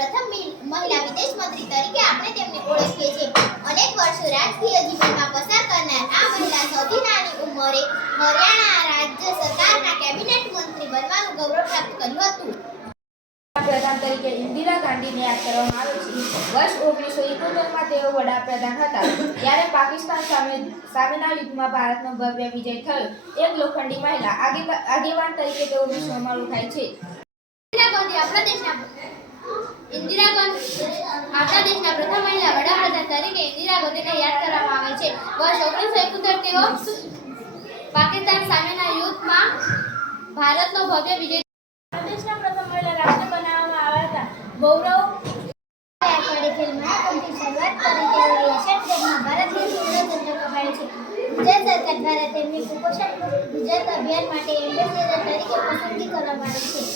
પ્રથમ મહિલા વિદેશ મંત્રી તરીકે આપણે તેમને ઓળખીએ છીએ. અનેક વર્ષો રાજકીય જીવનમાં પસાર કરનાર આ મહિલા સૌથી નાની ઉંમરે હરિયાણા રાજ્ય સરકારના કેબિનેટ મંત્રી બનવાનું ગૌરવ પ્રાપ્ત કર્યું હતું. પ્રધાન તરીકે ઇન્દિરા ગાંધીને યાદ કરવામાં આવે છે. વર્ષ ઓગણીસો એકોતેરમાં તેઓ વડાપ્રધાન હતા. ત્યારે પાકિસ્તાન સામે સામેના યુદ્ધમાં ભારતનો ભવ્ય વિજય થયો. એક લોખંડી મહિલા આગેવાન તરીકે તેઓ વિશ્વમાં ઓળખાય છે ઇન્દિરા ગાંધી આપણા દેશના ઇન્દિરા ગાંધી આપણા દેશના પ્રથમ મહિલા વડાપ્રધાન તરીકે ઇન્દિરા ગાંધીને યાદ કરવામાં આવે છે. વર્ષ ઓગણીસો એકોતેર તેઓ પાકિસ્તાન સામેના યુદ્ધમાં ભારતનો ભવ્ય વિજય દેશના પ્રથમ મહિલા રાષ્ટ્ર બનાવવામાં આવ્યા હતા. ગૌરવ અઠવાડિયે ખેલ મહાકુંભની શરૂઆત તેમની કુપોષણ ગુજરાત અભિયાન માટે એમ્બેસેડર તરીકે પસંદગી કરવામાં આવી છે.